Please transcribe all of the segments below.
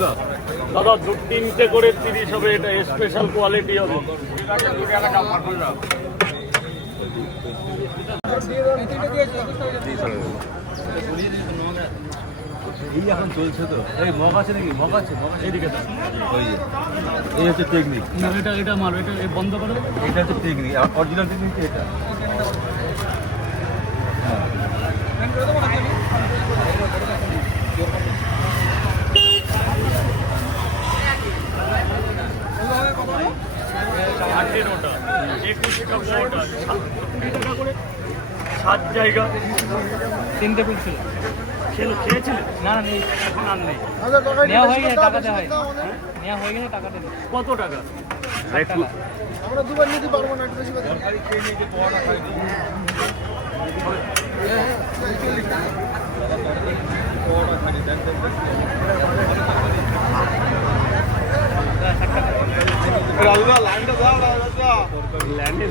দাদা দু তিনটে করে তিরিশ হবে এটা স্পেশাল কোয়ালিটি হবে। এই এখন চলছে তো। এই মগ আছে নাকি? মগ আছে যে। এই হচ্ছে টেকনিক না এটা এটা মার এটা বন্ধ করো এটা হচ্ছে টেকনিক অরিজিনাল টেকনিক এটা? ষাটের ওটা একুশে টাকা ওটা কুড়ি টাকা করে সাত জায়গা। তিনটে পিস খেলো খেয়েছিলে না না নেই। এখন আর নেই। নেওয়া হয়ে গেলে টাকাতে হয়। নেওয়া হয়ে গেলে টাকাতে কত টাকা? টাকা। আমরা দুবার নিতে পারব না একটু বেশি কথা ল্যান্ডে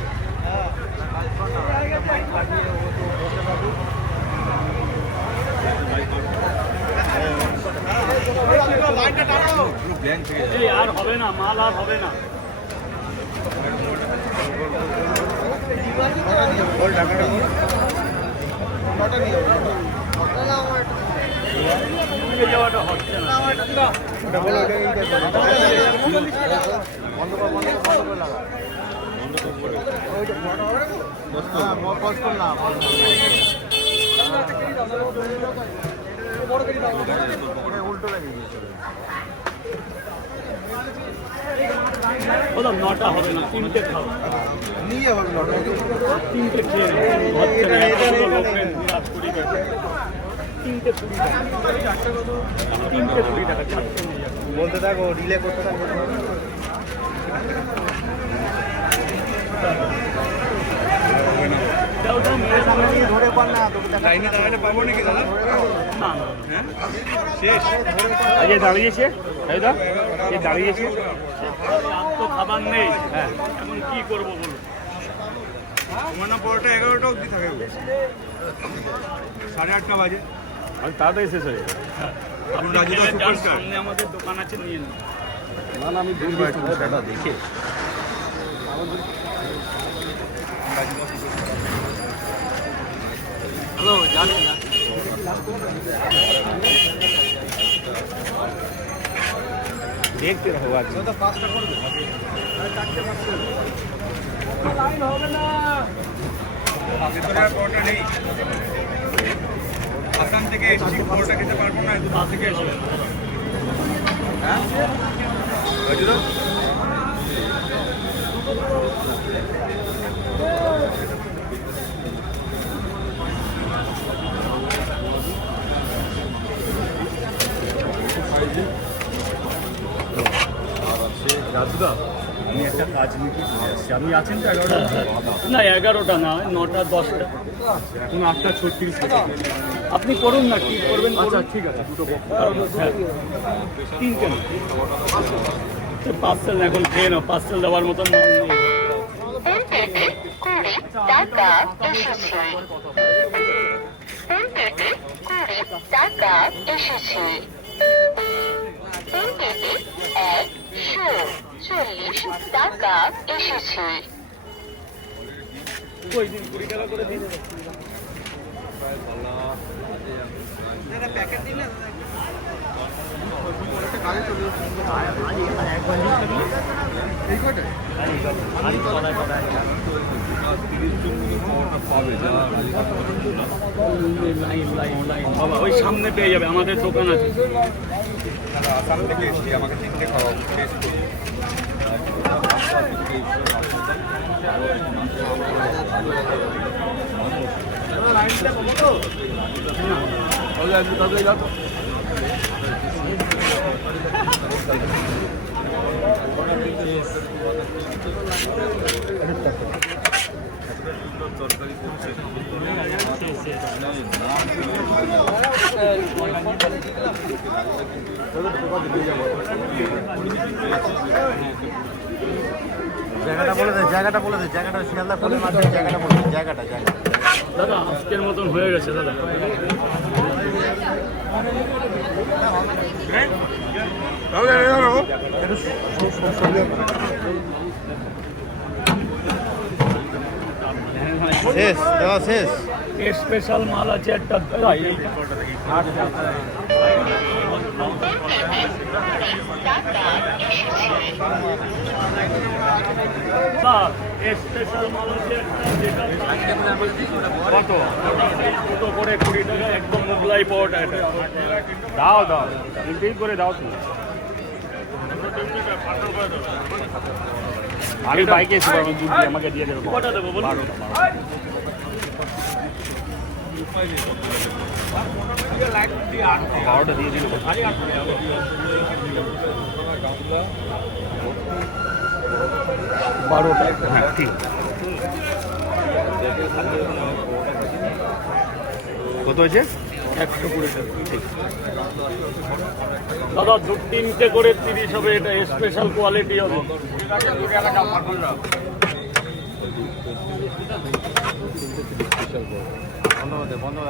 ব্ল্যাঙ্ক থেকে এই আর হবে না মাল আর হবে না। উল্টো লাগিয়ে দিয়েছে বললাম নটা হবে না তিনটে খাও নিয়ে হবে নটা। তিনটে খেয়ে তিনটে কুড়ি টাকা তিনটে কুড়ি টাকা বলতে থাকো রিলে করতে থাকো। আজকে দাঁড়িয়েছে? তাই দা যে দাঁড়িয়েছে? তো খাবার নেই। হ্যাঁ। এখন কি করব বলুন? তোমার না পরোটা এগারোটা অবধি থাকে। সাড়ে আটটা বাজে। আর তাড়াতাড়ি শেষ হয়ে যাবে। গেলে সামনে আমাদের দোকান আছে নিয়ে নিন। না না আমি দূর দাদা দেখে। হ্যালো যাচ্ছি দেখতে রাখো আজ ভেতরে আর পরোটা নেই। আসাম থেকে এসেছি খবরটা খেতে পারব না এত থেকে এসে হ্যাঁ? রাজুদা? আমি একটা কাজ নিয়ে আসছি? আপনি আছেন তো এগারোটা? না এগারোটা না নটা দশটা। এখন আটটা ছত্রিশ। আপনি করুন না কি করবেন আচ্ছা ঠিক আছে দুটো হ্যাঁ। তিনটে না? পার্সেল এখন খেয়ে নাও পার্সেল দেওয়ার মতন টাকা এসেছে। ওই সামনে পেয়ে যাবে আমাদের দোকান আছে। আসাম থেকে এসেছি আমাকে তিনটে খাওয়া টেস্ট করব জায়গাটা বলে জায়গাটা বলে দে জায়গাটা শিয়ালদা ফোনের মাধ্যমে জায়গাটা বলে দে জায়গাটা জায়গা দাদা আজকের মতন হয়ে গেছে দাদা। শেষ দাদা শেষ। স্পেশাল মাল আছে একটা স্পেশাল কত করে কুড়ি টাকা একদম মোগলাই পাওয়াটা দাও দাও করে দাও তুমি আমি বাইকে এসে আমাকে দিয়ে দেবো কত হয়েছে একশো কুড়ি দাদা দু তিনটে করে তিরিশ হবে এটা স্পেশাল কোয়ালিটি হবে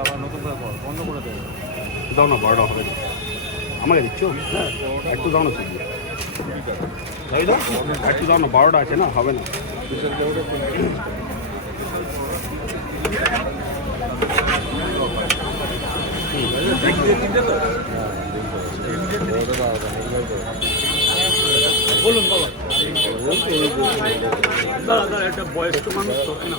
আবার নতুন করে কর বন্ধ করে দে দাও না বারোটা হবে আমাকে দিচ্ছ একটু দাও না তাই দাও একটু দাও না বারোটা আছে না হবে না বলুন বলো দাদা একটা বয়স্ক মানুষ তখন না।